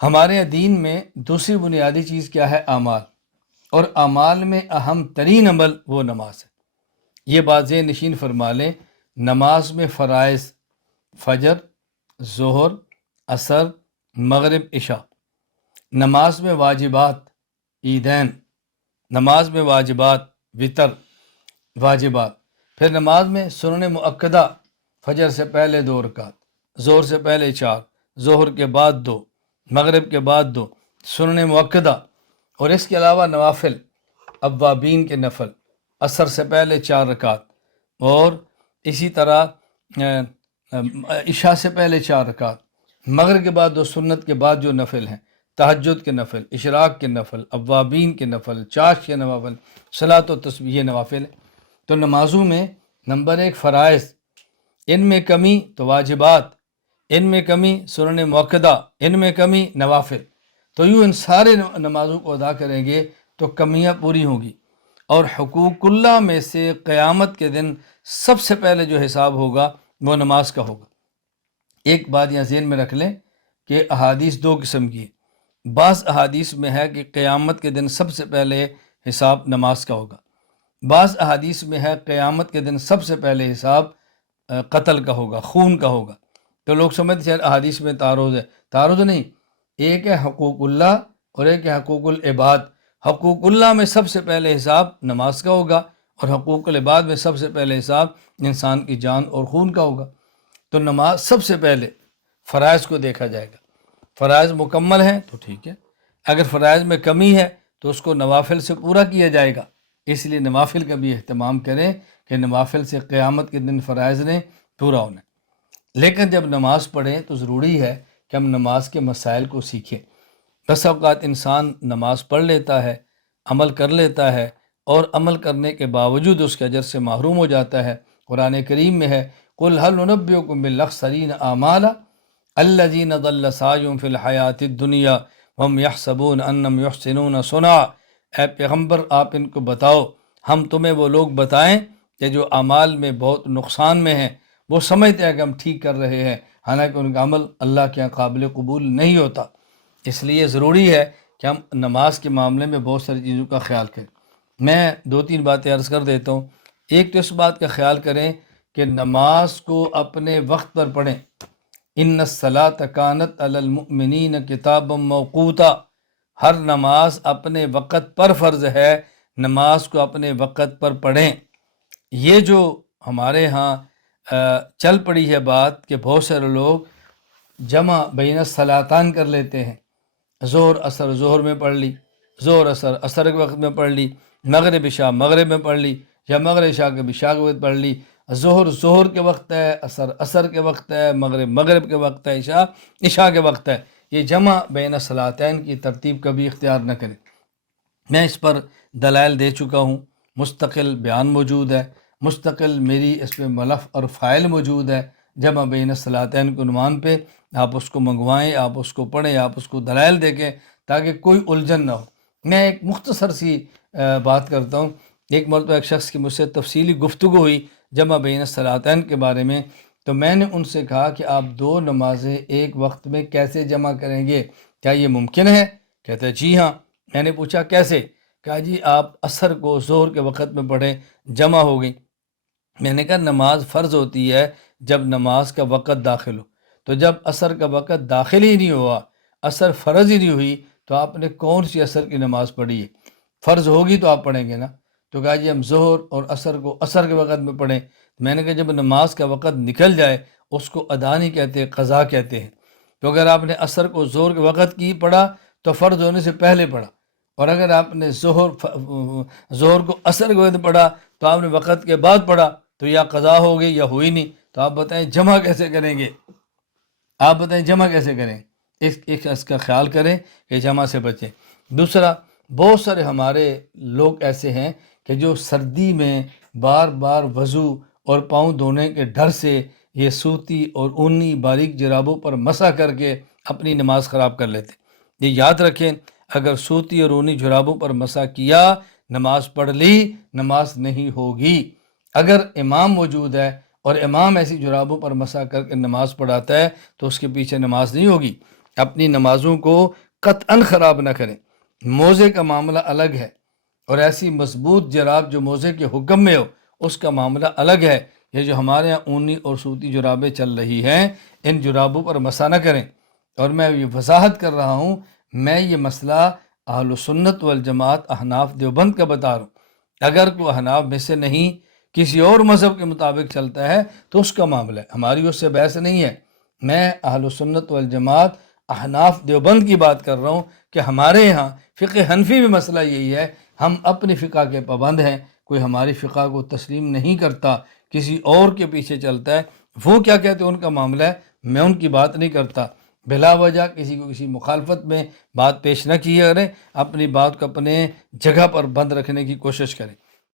ہمارے دین میں دوسری بنیادی چیز کیا ہے؟ اعمال، اور اعمال میں اہم ترین عمل وہ نماز ہے۔ یہ بات ذہن نشین فرما لیں، نماز میں فرائض فجر، ظہر، عصر، مغرب، عشاء، نماز میں واجبات عیدین، نماز میں واجبات وطر واجبات، پھر نماز میں سنن مؤکدہ، فجر سے پہلے 2 رکعت، ظہر سے پہلے 4، ظہر کے بعد 2، مغرب کے بعد 2، سنن مؤکدہ، اور اس کے علاوہ نوافل، اوابین کے نفل، عصر سے پہلے 4 رکعت، اور اسی طرح عشاء سے پہلے 4 رکعت، مغرب کے بعد 2 سنت کے بعد جو نفل ہیں، تہجد کے نفل، اشراق کے نفل، اوابین کے نفل، چاش کے نوافل، صلاۃ و تسبیح نوافل۔ تو نمازوں میں نمبر 1 فرائض، ان میں کمی تو واجبات، ان میں کمی سنن مؤکدہ، ان میں کمی نوافل۔ تو یوں ان سارے نمازوں کو ادا کریں گے تو کمیاں پوری ہوں گی۔ اور حقوق اللہ میں سے قیامت کے دن سب سے پہلے جو حساب ہوگا وہ نماز کا ہوگا۔ ایک بات یہاں ذہن میں رکھ لیں کہ احادیث 2 قسم کی ہے۔ بعض احادیث میں ہے کہ قیامت کے دن سب سے پہلے حساب نماز کا ہوگا، بعض احادیث میں ہے قیامت کے دن سب سے پہلے حساب قتل کا ہوگا، خون کا ہوگا۔ تو لوگ سمجھتے ہیں احادیث میں تعارض ہے، تعارض نہیں، ایک ہے حقوق اللہ اور ایک ہے حقوق العباد۔ حقوق اللہ میں سب سے پہلے حساب نماز کا ہوگا، اور حقوق العباد میں سب سے پہلے حساب انسان کی جان اور خون کا ہوگا۔ تو نماز سب سے پہلے فرائض کو دیکھا جائے گا، فرائض مکمل ہیں تو ٹھیک ہے، اگر فرائض میں کمی ہے تو اس کو نوافل سے پورا کیا جائے گا۔ اس لیے نوافل کا بھی اہتمام کریں کہ نوافل سے قیامت کے دن فرائض نے پورا ہونا ہے۔ لیکن جب نماز پڑھیں تو ضروری ہے کہ ہم نماز کے مسائل کو سیکھیں۔ بس اوقات انسان نماز پڑھ لیتا ہے، عمل کر لیتا ہے، اور عمل کرنے کے باوجود اس کے اجر سے محروم ہو جاتا ہے۔ قرآن کریم میں ہے قُلْ هَلْ نُنَبِّئُكُم بِالْأَخْسَرِينَ أَعْمَالًا الَّذِينَ ضَلَّ سَعْيُهُمْ فِي الْحَيَاةِ الدُّنْيَا وَهُمْ يَحْسَبُونَ أَنَّهُمْ يُحْسِنُونَ صُنْعًا۔ اے پیغمبر آپ ان کو بتاؤ، ہم تمہیں وہ لوگ بتائیں کہ جو اعمال میں بہت نقصان میں ہیں، وہ سمجھتے ہیں کہ ہم ٹھیک کر رہے ہیں، حالانکہ ان کا عمل اللہ کے قابل قبول نہیں ہوتا۔ اس لیے ضروری ہے کہ ہم نماز کے معاملے میں بہت ساری چیزوں کا خیال کریں۔ میں 2-3 باتیں عرض کر دیتا ہوں۔ ایک تو اس بات کا خیال کریں کہ نماز کو اپنے وقت پر پڑھیں۔ ان الصلاۃ کانت علی المؤمنین کتابا موقوتا، ہر نماز اپنے وقت پر فرض ہے، نماز کو اپنے وقت پر پڑھیں۔ یہ جو ہمارے ہاں چل پڑی ہے بات کہ بہت سارے لوگ جمع بین الصلاتین کر لیتے ہیں، ظہر عصر ظہر میں پڑھ لی، ظہر عصر عصر کے وقت میں پڑھ لی، مغرب عشاء مغرب میں پڑھ لی، یا مغرب عشاء کے عشاء کے وقت پڑھ لی، ظہر ظہر کے وقت ہے، عصر عصر کے وقت ہے، مغرب مغرب کے وقت ہے، عشاء عشاء کے وقت ہے۔ یہ جمع بین الصلاتین کی ترتیب کبھی اختیار نہ کریں۔ میں اس پر دلائل دے چکا ہوں، مستقل بیان موجود ہے، مستقل میری اس پہ ملف اور فائل موجود ہے، جمع بین الصلاتین کے عنوان پہ۔ آپ اس کو منگوائیں، آپ اس کو پڑھیں، آپ اس کو دلائل دیکھیں تاکہ کوئی الجھن نہ ہو۔ میں ایک مختصر سی بات کرتا ہوں۔ ایک مرتبہ ایک شخص کی مجھ سے تفصیلی گفتگو ہوئی جمع بین الصلاتین کے بارے میں، تو میں نے ان سے کہا کہ آپ 2 نمازیں ایک وقت میں کیسے جمع کریں گے؟ کیا یہ ممکن ہے؟ کہتے ہیں جی ہاں۔ میں نے پوچھا کیسے؟ کہا جی آپ عصر کو ظہر کے وقت میں پڑھیں، جمع ہو گئی۔ میں نے کہا نماز فرض ہوتی ہے جب نماز کا وقت داخل ہو، تو جب عصر کا وقت داخل ہی نہیں ہوا، عصر فرض ہی نہیں ہوئی، تو آپ نے کون سی عصر کی نماز پڑھی ہے؟ فرض ہوگی تو آپ پڑھیں گے نا۔ تو کہا جی ہم ظہر اور عصر کو عصر کے وقت میں پڑھیں۔ میں نے کہا جب نماز کا وقت نکل جائے اس کو ادا نہیں کہتے، قضا کہتے ہیں۔ تو اگر آپ نے عصر کو ظہر کے وقت کی پڑھا تو فرض ہونے سے پہلے پڑھا، اور اگر آپ نے ظہر کو عصر کے وقت پڑھا تو آپ نے وقت کے بعد پڑھا، تو یا قضا ہو گئی یا ہوئی نہیں۔ تو آپ بتائیں جمع کیسے کریں گے؟ آپ بتائیں جمع کیسے کریں؟ اس کا خیال کریں کہ جمع سے بچیں۔ دوسرا، بہت سارے ہمارے لوگ ایسے ہیں کہ جو سردی میں بار بار وضو اور پاؤں دھونے کے ڈر سے یہ سوتی اور اونی باریک جرابوں پر مسح کر کے اپنی نماز خراب کر لیتے۔ یہ یاد رکھیں، اگر سوتی اور اونی جرابوں پر مسح کیا، نماز پڑھ لی، نماز نہیں ہوگی۔ اگر امام موجود ہے اور امام ایسی جرابوں پر مسح کر کے نماز پڑھاتا ہے تو اس کے پیچھے نماز نہیں ہوگی۔ اپنی نمازوں کو قطعاً خراب نہ کریں۔ موزے کا معاملہ الگ ہے، اور ایسی مضبوط جراب جو موزے کے حکم میں ہو اس کا معاملہ الگ ہے۔ یہ جو ہمارے یہاں اونی اور سوتی جرابیں چل رہی ہیں، ان جرابوں پر مسا نہ کریں۔ اور میں یہ وضاحت کر رہا ہوں، میں یہ مسئلہ اہل سنت والجماعت احناف دیوبند کا بتا رہا ہوں۔ اگر کوئی احناف میں سے نہیں کسی اور مذہب کے مطابق چلتا ہے تو اس کا معاملہ ہے، ہماری اس سے بحث نہیں ہے۔ میں اہل سنت والجماعت احناف دیوبند کی بات کر رہا ہوں کہ ہمارے یہاں فقہ حنفی میں مسئلہ یہی ہے، ہم اپنی فقہ کے پابند ہیں، کوئی ہماری فقہ کو تسلیم نہیں کرتا، کسی اور کے پیچھے چلتا ہے، وہ کیا کہتے ہیں ان کا معاملہ ہے، میں ان کی بات نہیں کرتا۔ بلا وجہ کسی کو کسی مخالفت میں بات پیش نہ کیے کریں، اپنی بات کو اپنے جگہ پر بند رکھنے کی کوشش کریں۔